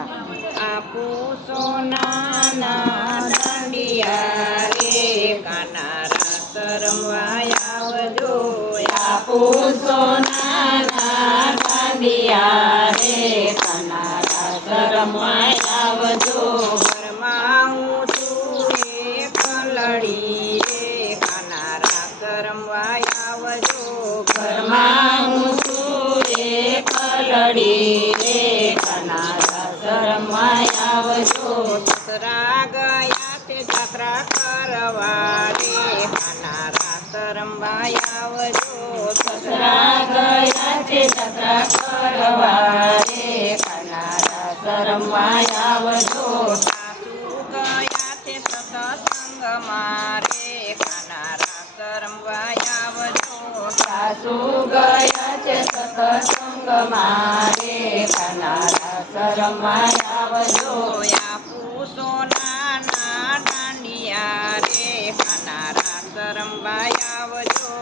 આપું સોનાના દાંડિયા રે કાના રાસ રમવા આવજો. આપું સોનાના દાંડિયા રે કાના રાસ રમવા આવજો. ઘરમાં હું છું એક લડી રે કાના રાસ રમવા આવજો. ઘરમાં હું છું એક લડી રે કાના રાસ રમવા આવજો. સસરા ગયા તે જાત્રા કરવા રે કાના રાસ રમવા આવજો. સસરા ગયા છે જાત્રા કરવા રે કાના રાસ રમવા આવજો. સાસુ ગયા તે સત્સંગ મારે કાના રાસ રમવા આવજો. સાસુ ગયા છે સત્સંગ મારે કાના રાસ રમવા આવજો. આપું સોનાના દાંડિયા રે કાના રાસ રમવા આવજો.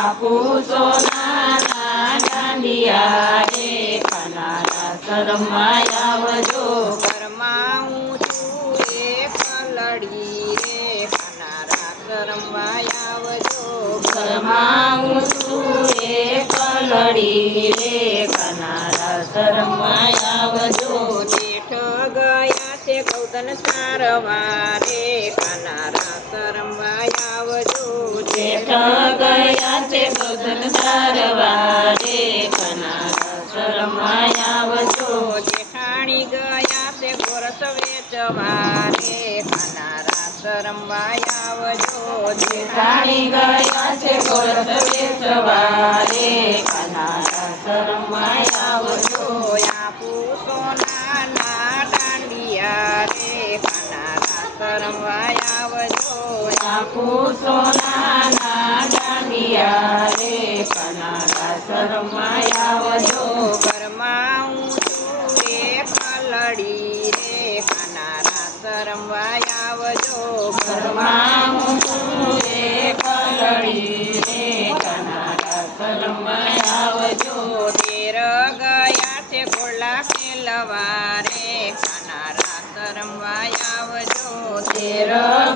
આપું સોનાના દાંડિયા રે કાના રાસ રમવા આવજો. ઘરમાં હું છું એક લડી રે કાના રાસ રમવા આવજો. ઘરમાં હું છું એક લડી રે કાના રાસ રમવા આવજો. જેઠ ગયા છે ગૌધન સારવા રે કાના રાસ રમવા આવજો. જેઠ ગયા છે ગોધન સારવા રે કાના રાસ રમવા આવજો. જેઠાણી ગયા છે ગોરસ વેચવા રે કાના રાસ રમવા આવજો. જેઠાણી ગયા છે ગોરસ વેચવા રે કાના રાસ રમવા આવજો. આપું સોનાના દાંડિયા રે કાના રાસ રમવા આવજો. આપું સોનાના દાંડિયા રે કાના રાસ રમવા આવજો. ઘરમાં હું છું એક લડી રે કાના રાસ રમવા આવજો. ઘરમાં હું છું એક લડી રે કાના રાસ રમવા આવજો. તેર ગયા છે ગોળા ખેલવા રે કાના રાસ રમવા આવજો. તેર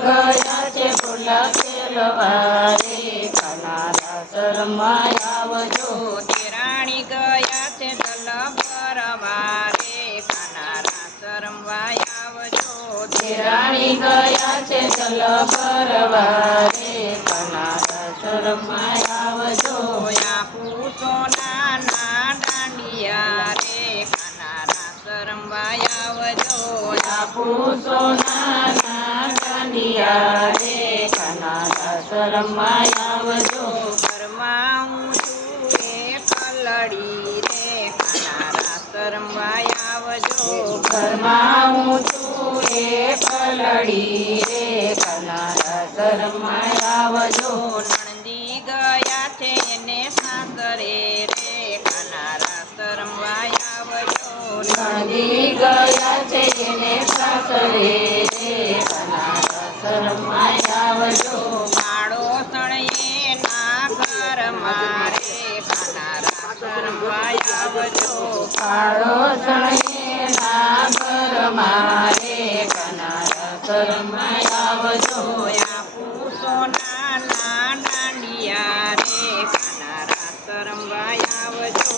ગયા છે ફૂલા ખેલવા રે કાના રાસ રમવા આવજો. તેરાણી ગયા છે તલ ભરવા રે કાના રાસ રમવા આવજો. તેરાણી ગયા છે જલ ભરવા રે કાના રાસ રમવા આવજો. આપું સોનાના દાંડિયા રે કાના રાસ રમવા આવજો. આપું સોનાના દાંડિયા રે કાના રાસ રમવા આવજો. ઘરમાં હું છું એક લડી રે કાના રાસ રમવા આવજો. ઘરમાં હું છું એક લડી રે કાના રાસ રમવા આવજો. નણંદી ગયા છે એને સાસરે રે કાના રાસ રમવા આવજો. નદી ગયા છે એને સાસરે રે કાના રાસ રમવા આવજો. માળો સણયે ના ઘર મારે કાના રાસ રમવા આવજો. કાળો સણે ના ઘર મારે કાના રાસ રમવા આવજો. આપું સોનાના દાંડિયા રે કાના રાસ રમવા આવજો.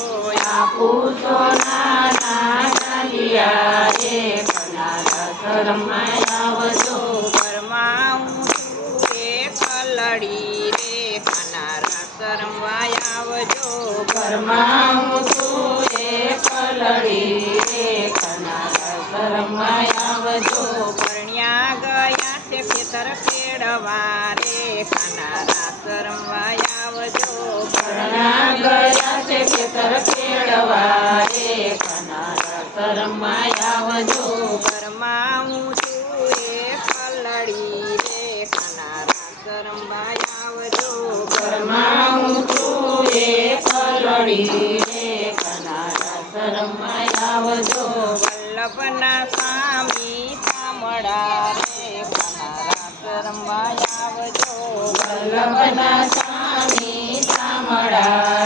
આપું સોનાના દાંડિયા રે કાના રાસ રમવા આવજો. ઘરમાં હું છું એક લડી રે કાના રાસ રમવા આવજો. ઘરમાં હું છું એક લડી રે કાના રાસ રમવા આવજો. પરણ્યા ગયા છે ખેતર ખેડવા રે કાના રાસ રમવા આવજો. ઘણા ગયા છે ખેતર ખેડવા રે કાના રાસ રમવા આવજો. ઘરમાં હું છું એક લડી રે કાના રાસ રમવા આવજો. ઘરમાં હું છું એક લડી રે કાના રાસ રમવા આવજો. વલ્લભના સ્વામી સામળા રે કાના રાસ રમવા આવજો. વલ્લભના સ્વામી સામળા